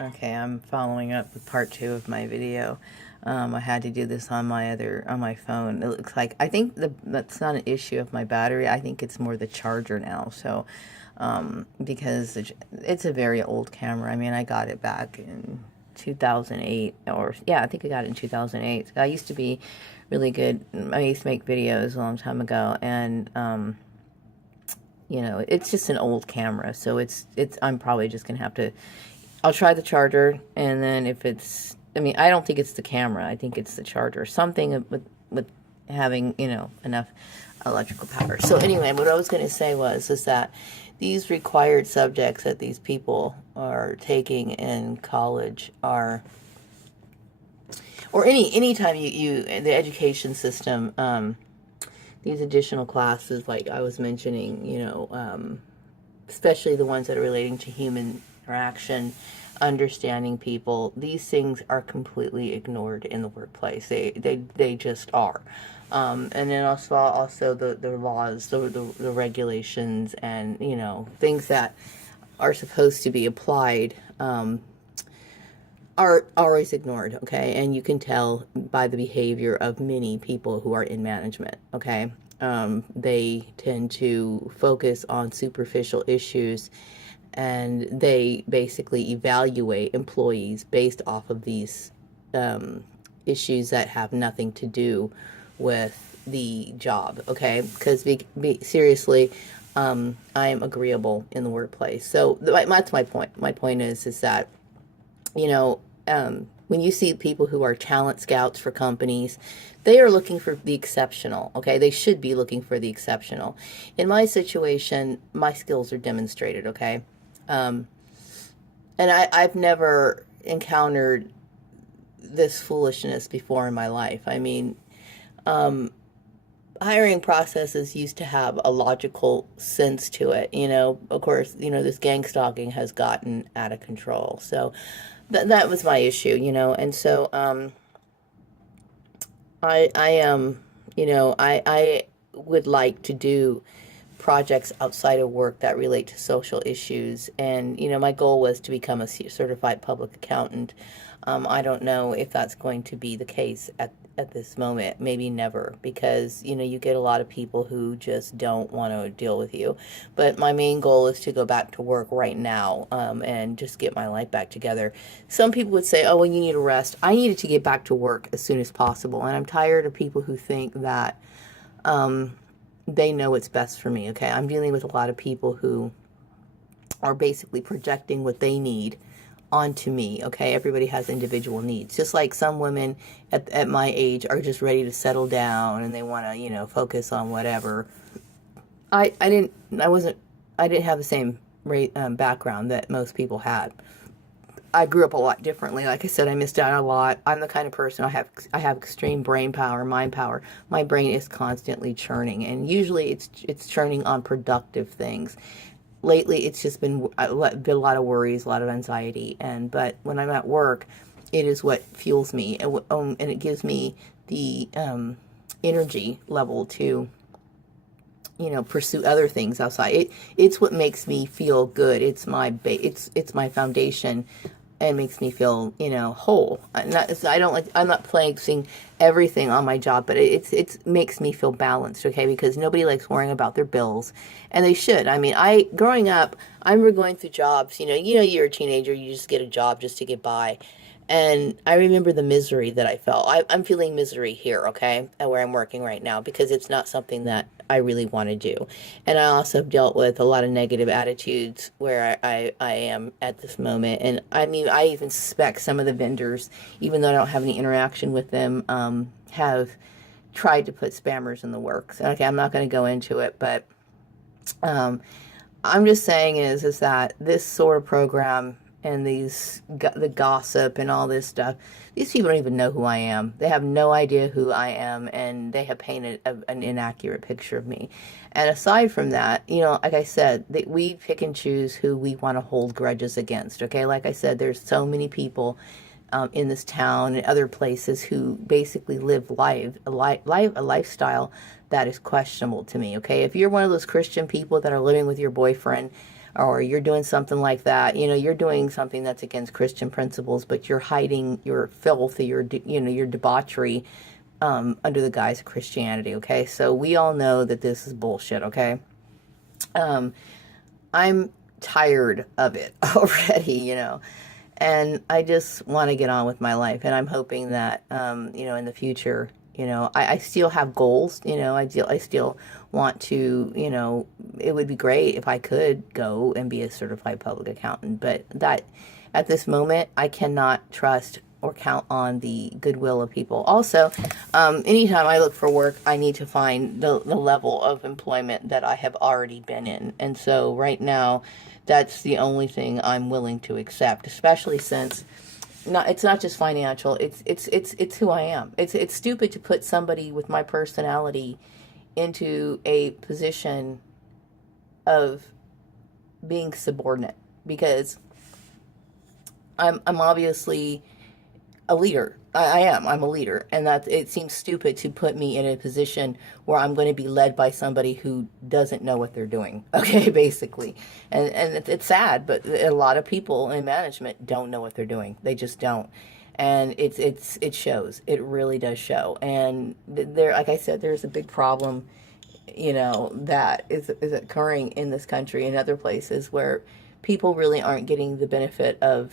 Okay, I'm following up with part two of my video. I had to do this on my phone. It looks like, I think that's not an issue of my battery. I think it's more the charger now. So, because it's a very old camera. I mean, I got it back in 2008, or yeah, I think I got it in 2008. I used to be really good. I used to make videos a long time ago, and it's just an old camera. So I'm probably just gonna have to. I'll try the charger, and then if it's, I mean, I don't think it's the camera. I think it's the charger. Something with having, enough electrical power. So anyway, what I was going to say is that these required subjects that these people are taking in college are, or any time the education system, these additional classes, like I was mentioning, especially the ones that are relating to human interaction, understanding people, these things are completely ignored in the workplace. They just are. And then also the laws, the regulations, and things that are supposed to be applied are always ignored. Okay, and you can tell by the behavior of many people who are in management. Okay, they tend to focus on superficial issues, and they basically evaluate employees based off of these issues that have nothing to do with the job. Okay, because seriously, I am agreeable in the workplace. So that's my point. My point is that when you see people who are talent scouts for companies, they are looking for the exceptional. Okay, they should be looking for the exceptional. In my situation, my skills are demonstrated. Okay, and I've never encountered this foolishness before in my life. I mean, hiring processes used to have a logical sense to it. Of course, this gang stalking has gotten out of control. So that was my issue, and so I am, I would like to do projects outside of work that relate to social issues. And, my goal was to become a certified public accountant. I don't know if that's going to be the case at this moment. Maybe never, because, you get a lot of people who just don't want to deal with you. But my main goal is to go back to work right now, and just get my life back together. Some people would say, oh, well, you need a rest. I needed to get back to work as soon as possible. And I'm tired of people who think that, they know what's best for me. Okay, I'm dealing with a lot of people who are basically projecting what they need onto me. Okay, everybody has individual needs. Just like some women at my age are just ready to settle down and they want to, focus on whatever. I didn't have the same background that most people had. I grew up a lot differently. Like I said, I missed out a lot. I'm the kind of person, I have extreme brain power, mind power. My brain is constantly churning, and usually it's churning on productive things. Lately, it's just been a lot of worries, a lot of anxiety, but when I'm at work, it is what fuels me, and it gives me the energy level to pursue other things outside. It's what makes me feel good. It's my it's my foundation, and makes me feel whole. I'm not placing everything on my job, but it makes me feel balanced. Okay, because nobody likes worrying about their bills, and they should. I mean, growing up, I remember going through jobs. You're a teenager, you just get a job just to get by. And I remember the misery that I felt. I'm feeling misery here, okay, at where I'm working right now, because it's not something that I really want to do. And I also have dealt with a lot of negative attitudes where I am at this moment. And I mean, I even suspect some of the vendors, even though I don't have any interaction with them, have tried to put spammers in the works. Okay, I'm not going to go into it, but I'm just saying is that this sort of program and the gossip and all this stuff, these people don't even know who I am. They have no idea who I am, and they have painted an inaccurate picture of me. And aside from that, like I said, we pick and choose who we want to hold grudges against. Okay, like I said, there's so many people in this town and other places who basically live a lifestyle that is questionable to me. Okay, if you're one of those Christian people that are living with your boyfriend, or you're doing something like that, you're doing something that's against Christian principles, but you're hiding your filth, your debauchery under the guise of Christianity. Okay, so we all know that this is bullshit. Okay, I'm tired of it already. And I just want to get on with my life. And I'm hoping that, in the future, I still have goals. I still want to, it would be great if I could go and be a certified public accountant. But that at this moment, I cannot trust or count on the goodwill of people. Also, anytime I look for work, I need to find the level of employment that I have already been in. And so right now, that's the only thing I'm willing to accept, especially since it's not just financial. It's who I am. It's stupid to put somebody with my personality into a position of being subordinate, because I'm obviously a leader. I am. I'm a leader, and that it seems stupid to put me in a position where I'm going to be led by somebody who doesn't know what they're doing. Okay, basically, and it's sad, but a lot of people in management don't know what they're doing. They just don't, and it shows. It really does show. And there, like I said, there's a big problem, that is occurring in this country and other places where people really aren't getting the benefit of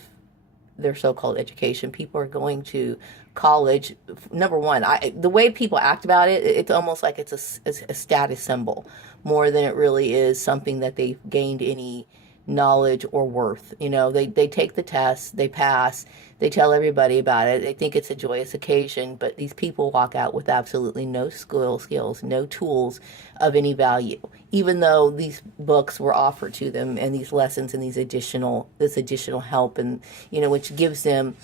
their so-called education. People are going to college. Number one, the way people act about it, it's almost like it's a status symbol more than it really is something that they've gained any knowledge or worth. They take the test, they pass, they tell everybody about it. They think it's a joyous occasion, but these people walk out with absolutely no skills, no tools of any value, even though these books were offered to them and these lessons and this additional help, and which gives them,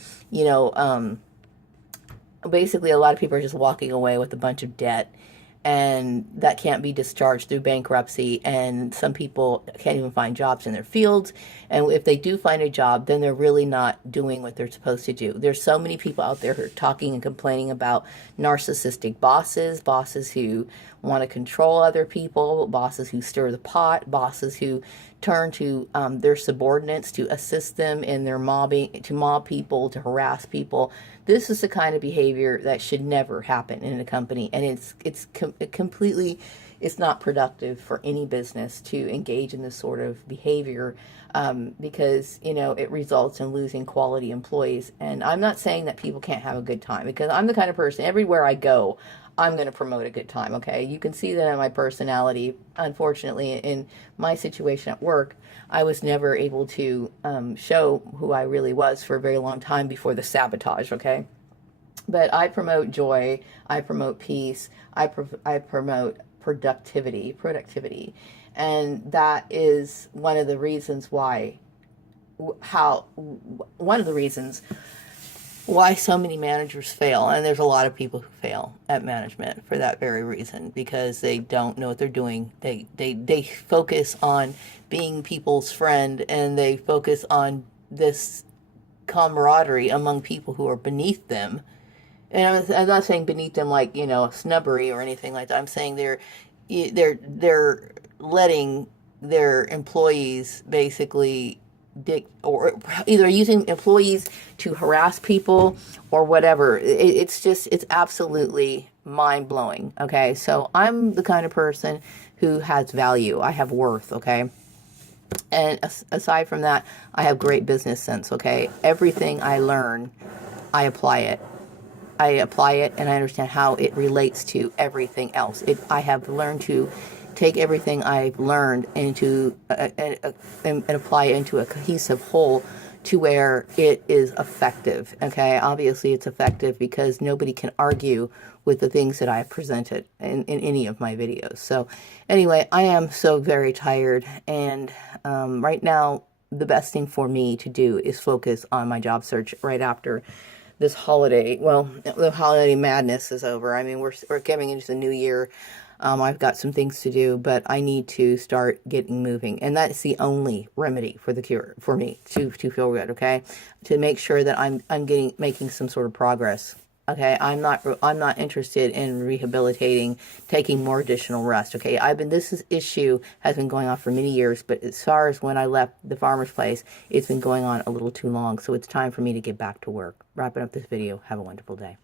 basically a lot of people are just walking away with a bunch of debt, and that can't be discharged through bankruptcy. And some people can't even find jobs in their fields. And if they do find a job, then they're really not doing what they're supposed to do. There's so many people out there who are talking and complaining about narcissistic bosses who want to control other people, bosses who stir the pot, bosses who turn to their subordinates to assist them in their mobbing, to mob people, to harass people. This is the kind of behavior that should never happen in a company, and it's completely, it's not productive for any business to engage in this sort of behavior, because it results in losing quality employees. And I'm not saying that people can't have a good time, because I'm the kind of person, everywhere I go, I'm going to promote a good time. Okay, you can see that in my personality. Unfortunately, in my situation at work, I was never able to show who I really was for a very long time before the sabotage. Okay, but I promote joy, I promote peace, I promote productivity, and that is one of the reasons why so many managers fail. And there's a lot of people who fail at management for that very reason, because they don't know what they're doing. They focus on being people's friend, and they focus on this camaraderie among people who are beneath them. And I'm not saying beneath them like, snubbery or anything like that. I'm saying they're letting their employees basically or either using employees to harass people or whatever. It's absolutely mind-blowing. Okay, so I'm the kind of person who has value. I have worth. Okay, and aside from that, I have great business sense. Okay, everything I learn, I apply it. And I understand how it relates to everything else. I have learned to take everything I've learned into and apply it into a cohesive whole to where it is effective. Okay, obviously it's effective because nobody can argue with the things that I've presented in any of my videos. So anyway, I am so very tired, and right now the best thing for me to do is focus on my job search right after this holiday. Well, the holiday madness is over. I mean, we're getting into the new year. I've got some things to do, but I need to start getting moving. And that's the only remedy for the cure for me to feel good, okay? To make sure that I'm making some sort of progress. Okay, I'm not interested in rehabilitating, taking more additional rest. Okay, issue has been going on for many years, but as far as when I left the farmer's place, it's been going on a little too long. So it's time for me to get back to work. Wrapping up this video. Have a wonderful day.